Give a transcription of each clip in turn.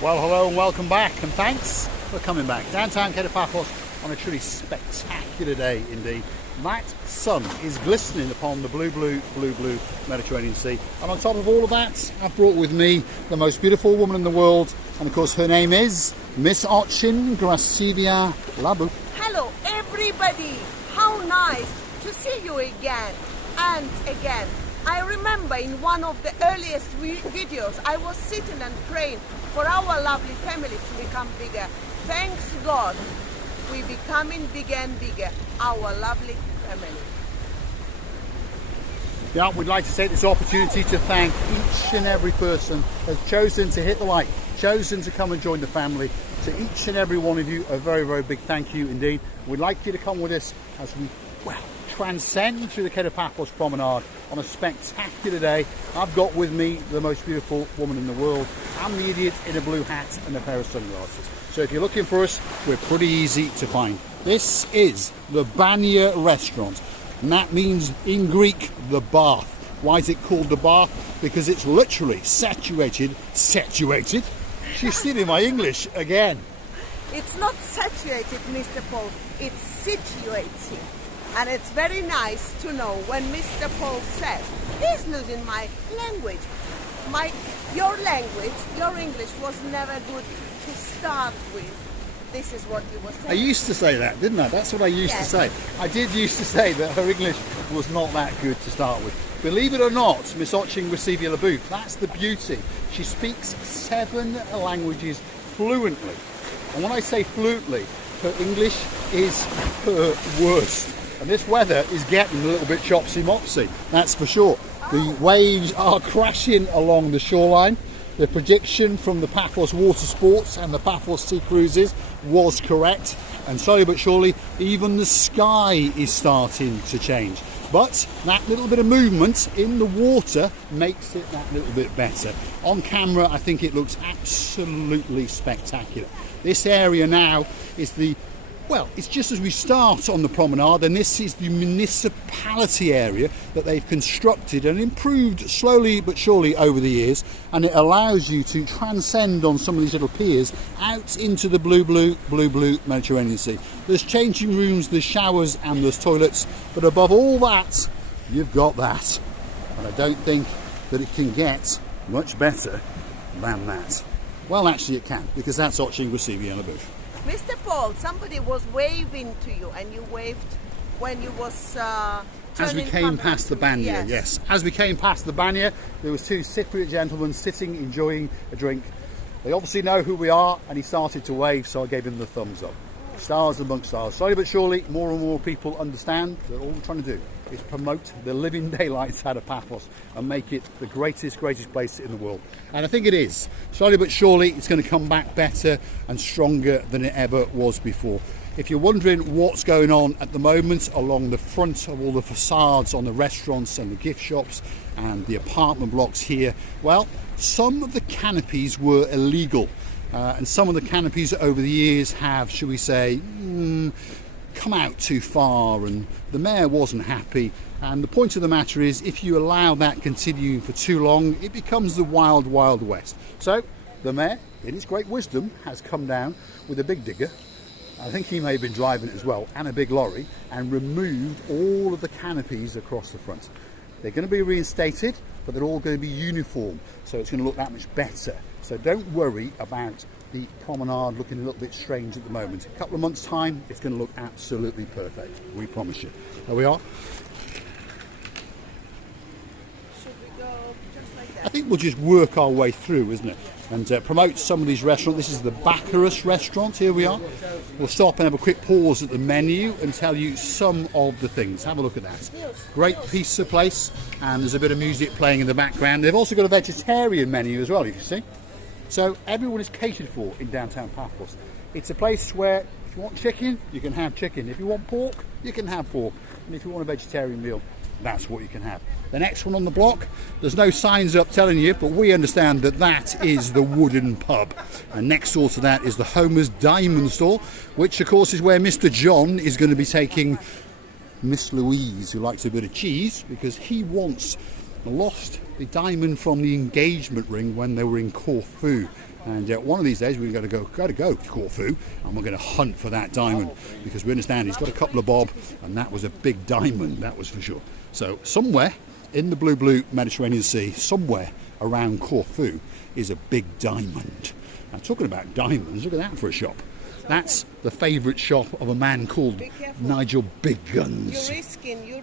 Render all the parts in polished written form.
Well, hello and welcome back, and thanks for coming back. Downtown Paphos on a truly spectacular day indeed. That sun is glistening upon the blue Mediterranean Sea. And on top of all of that, I've brought with me the most beautiful woman in the world. And of course, her name is Miss Ochin Gracivia Labu. Hello, everybody. How nice to see you again and again. I remember in one of the earliest videos, I was sitting and praying for our lovely family to become bigger. Thanks God, we're becoming bigger and bigger, our lovely family. Yeah, we'd like to take this opportunity to thank each and every person who has chosen to hit the like, chosen to come and join the family. To each and every one of you, a very, very big thank you indeed. We'd like you to come with us as we, transcend through the Paphos Promenade on a spectacular day. I've got with me the most beautiful woman in the world. I'm the idiot in a blue hat and a pair of sunglasses. So if you're looking for us, we're pretty easy to find. This is the Banya restaurant, and that means in Greek, the bath. Why is it called the bath? Because it's literally situated. She's stealing my English again. It's not saturated, Mr. Paul, it's situated. And it's very nice to know when Mr. Paul says, he's losing my language. Your language, your English was never good to start with. This is what you were saying. I used to say that, didn't I? That's what I used to say. I did used to say that her English was not that good to start with. Believe it or not, Miss Ochin Gracivia Labu, that's the beauty. She speaks 7 languages fluently. And when I say fluently, her English is her worst. And this weather is getting a little bit chopsy-mopsy, that's for sure. The waves are crashing along the shoreline. The prediction from the Paphos Water Sports and the Paphos Sea Cruises was correct. And slowly but surely, even the sky is starting to change. But that little bit of movement in the water makes it that little bit better. On camera, I think it looks absolutely spectacular. This area now is it's just as we start on the promenade, and this is the municipality area that they've constructed and improved slowly but surely over the years, and it allows you to transcend on some of these little piers out into the blue Mediterranean Sea. There's changing rooms, there's showers and there's toilets, but above all that, you've got that. And I don't think that it can get much better than that. Well, actually it can, because that's Ochin Gracivia Labu. Mr. Paul, somebody was waving to you, and you waved when you was as we came past the Banya, yes. As we came past the Banya, there was 2 Cypriot gentlemen sitting, enjoying a drink. They obviously know who we are, and he started to wave, so I gave him the thumbs up. Stars amongst stars. Slowly but surely, more and more people understand that all we're trying to do is promote the living daylights out of Paphos and make it the greatest place in the world. And I think it is. Slowly but surely, it's going to come back better and stronger than it ever was before. If you're wondering what's going on at the moment along the front of all the facades on the restaurants and the gift shops and the apartment blocks here, well, some of the canopies were illegal. And some of the canopies over the years have, shall we say, come out too far, and the mayor wasn't happy. And the point of the matter is, if you allow that continuing for too long, it becomes the wild west. So the mayor, in his great wisdom, has come down with a big digger. I think he may have been driving it as well, and a big lorry, and removed all of the canopies across the front. They're going to be reinstated, but they're all going to be uniform, so it's going to look that much better. So don't worry about the promenade looking a little bit strange at the moment. A couple of months' time, it's going to look absolutely perfect. We promise you. There we are. Should we go just like that? I think we'll just work our way through, isn't it? And promote some of these restaurants. This is the Baccharis restaurant. Here we are. We'll stop and have a quick pause at the menu and tell you some of the things. Have a look at that. Great piece of place, and there's a bit of music playing in the background. They've also got a vegetarian menu as well, you can see. So everyone is catered for in downtown Paphos. It's a place where if you want chicken, you can have chicken. If you want pork, you can have pork. And if you want a vegetarian meal, that's what you can have. The next one on the block, there's no signs up telling you, but we understand that that is the Wooden Pub. And next door to that is the Homer's Diamond Store, which of course is where Mr. John is going to be taking Miss Louise, who likes a bit of cheese, because he wants lost the diamond from the engagement ring when they were in Corfu. And one of these days we're going to go to Corfu, and we're going to hunt for that diamond, because we understand he's got a couple of bob, and that was a big diamond, that was for sure. So somewhere in the blue Mediterranean Sea, somewhere around Corfu, is a big diamond. Now, talking about diamonds, look at that for a shop. That's the favourite shop of a man called Nigel Big Guns. You're risking.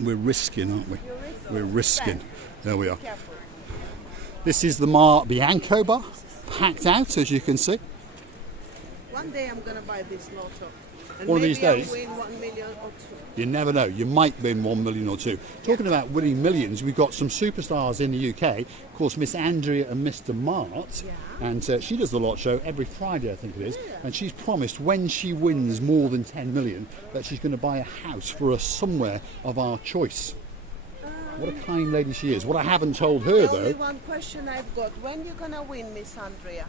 We're risking, aren't we? We're risking. There we are. Careful. This is the Mar Bianco bar, packed out, as you can see. One day I'm going to buy this lotto. And One of these maybe days? I'll win 1 million or 2. You never know, you might win 1 million or 2. Talking about winning millions, we've got some superstars in the UK. Of course, Miss Andrea and Mr. Mart. Yeah. And she does the lot show every Friday, I think it is. And she's promised when she wins more than 10 million that she's going to buy a house for us somewhere of our choice. What a kind lady she is. What I haven't told her, The only though... one question I've got, when you going to win, Miss Andrea?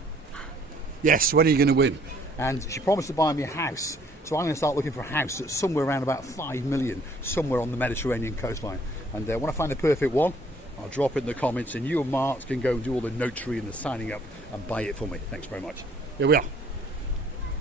Yes, when are you going to win? And she promised to buy me a house. So I'm going to start looking for a house that's somewhere around about 5 million, somewhere on the Mediterranean coastline. And when I find the perfect one, I'll drop it in the comments, and you and Mark can go and do all the notary and the signing up and buy it for me. Thanks very much. Here we are.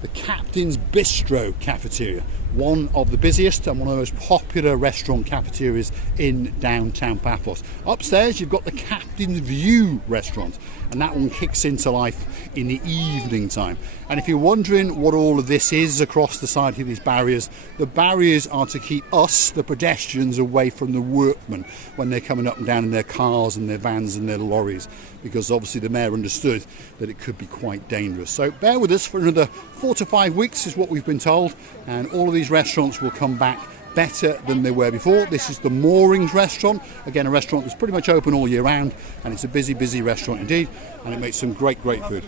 The Captain's Bistro cafeteria, one of the busiest and one of the most popular restaurant cafeterias in downtown Paphos. Upstairs you've got the Captain's View restaurant, and that one kicks into life in the evening time. And if you're wondering what all of this is across the side of these barriers, the barriers are to keep us, the pedestrians, away from the workmen when they're coming up and down in their cars and their vans and their lorries, because obviously the mayor understood that it could be quite dangerous. So bear with us for another 4 to 5 weeks is what we've been told, and all of these restaurants will come back better than they were before. This is the Moorings restaurant, again a restaurant that's pretty much open all year round, and it's a busy restaurant indeed, and it makes some great food.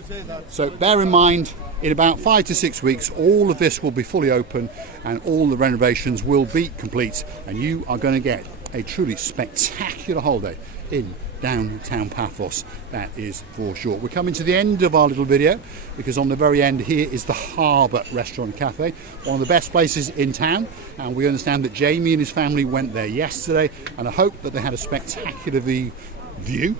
So bear in mind, in about 5 to 6 weeks all of this will be fully open and all the renovations will be complete, and you are going to get a truly spectacular holiday in downtown Paphos, that is for sure. We're coming to the end of our little video, because on the very end here is the Harbour Restaurant and Cafe, one of the best places in town, and we understand that Jamie and his family went there yesterday, and I hope that they had a spectacular view,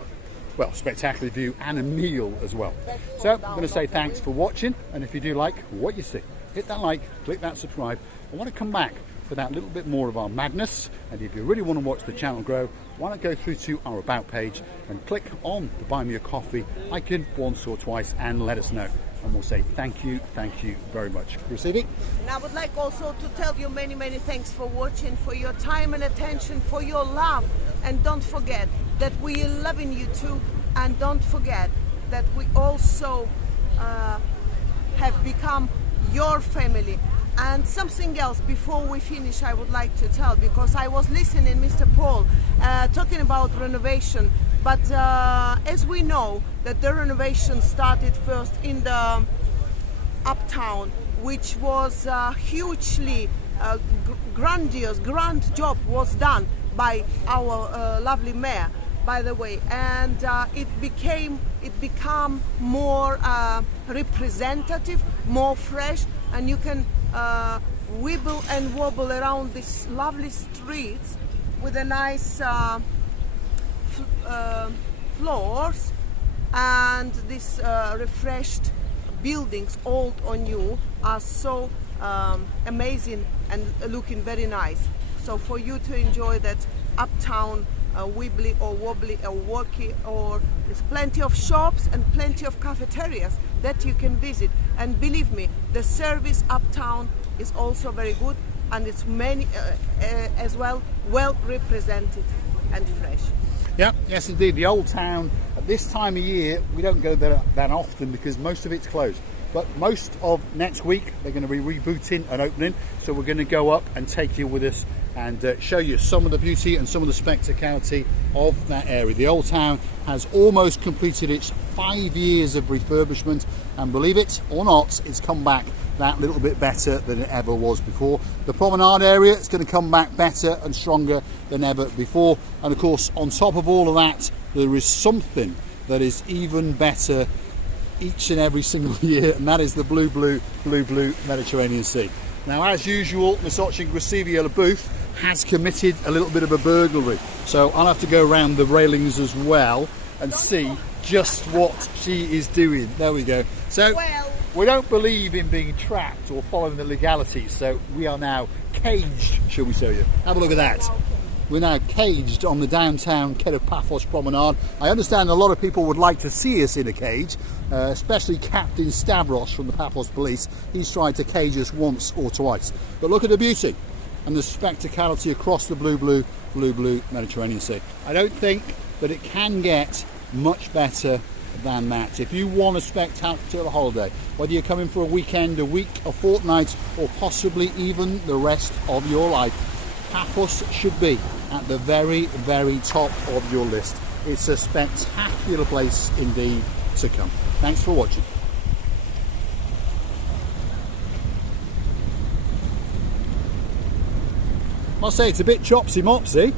well, spectacular view and a meal as well. So I'm going to say thanks for watching, and if you do like what you see, hit that like, click that subscribe. I want to come back for that little bit more of our madness, and if you really want to watch the channel grow, why not go through to our about page and click on the buy me a coffee icon once or twice and let us know, and we'll say thank you very much for receiving. And I would like also to tell you many thanks for watching, for your time and attention, for your love, and don't forget that we are loving you too, and don't forget that we also have become your family. And something else before we finish I would like to tell, because I was listening Mr. Paul talking about renovation, but as we know that the renovation started first in the uptown, which was hugely grand job was done by our lovely mayor, by the way, and it became more representative, more fresh, and you can wibble and wobble around these lovely streets with a nice floors, and these refreshed buildings, old or new, are so amazing and looking very nice. So for you to enjoy that uptown wibbly or wobbly or walky, or there's plenty of shops and plenty of cafeterias that you can visit, and believe me, the service uptown is also very good, and it's many as well represented and fresh. Yeah, yes indeed. The old town at this time of year we don't go there that often because most of it's closed, but most of next week they're going to be rebooting and opening, so we're going to go up and take you with us and show you some of the beauty and some of the spectacality of that area. The old town has almost completed its 5 years of refurbishment, and believe it or not, it's come back that little bit better than it ever was before. The promenade area is going to come back better and stronger than ever before, and of course on top of all of that there is something that is even better each and every single year, and that is the blue Mediterranean Sea. Now, as usual, Miss Gracivia Booth has committed a little bit of a burglary, so I'll have to go around the railings as well and see just what she is doing. There we go. So Well, we don't believe in being trapped or following the legalities, so we are now caged, shall we show you? Have a look at that. We're now caged on the downtown Paphos Promenade. I understand a lot of people would like to see us in a cage, especially Captain Stavros from the Paphos Police. He's tried to cage us once or twice. But look at the beauty and the spectacality across the blue Mediterranean Sea. I don't think that it can get much better than that. If you want a spectacular holiday, whether you're coming for a weekend, a week, a fortnight, or possibly even the rest of your life, Paphos should be at the very top of your list. It's a spectacular place indeed to come. Thanks for watching. Must say it's a bit chopsy mopsy.